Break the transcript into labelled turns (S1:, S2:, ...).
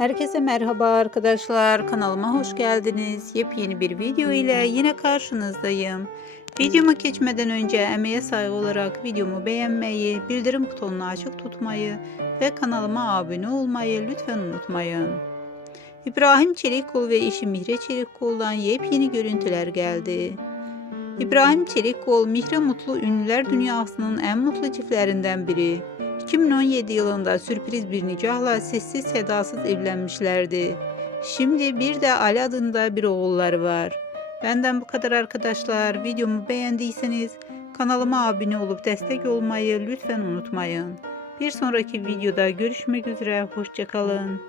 S1: Herkese merhaba arkadaşlar. Kanalıma hoş geldiniz. Yepyeni bir video ile yine karşınızdayım. Videoma geçmeden önce emeğe saygı olarak videomu beğenmeyi, bildirim butonunu açık tutmayı ve kanalıma abone olmayı lütfen unutmayın. İbrahim Çelikkol ve eşi Mihre Çelikkol'dan yepyeni görüntüler geldi. İbrahim Çelikkol, Mihre Mutlu ünlüler dünyasının en mutlu çiftlerinden biri. 2017 yılında sürpriz bir nikahla sessiz sedasız evlenmişlerdi. Şimdi bir de Ali adında bir oğulları var. Benden bu kadar arkadaşlar. Videomu beğendiyseniz kanalıma abone olup destek olmayı lütfen unutmayın. Bir sonraki videoda görüşmek üzere. Hoşçakalın.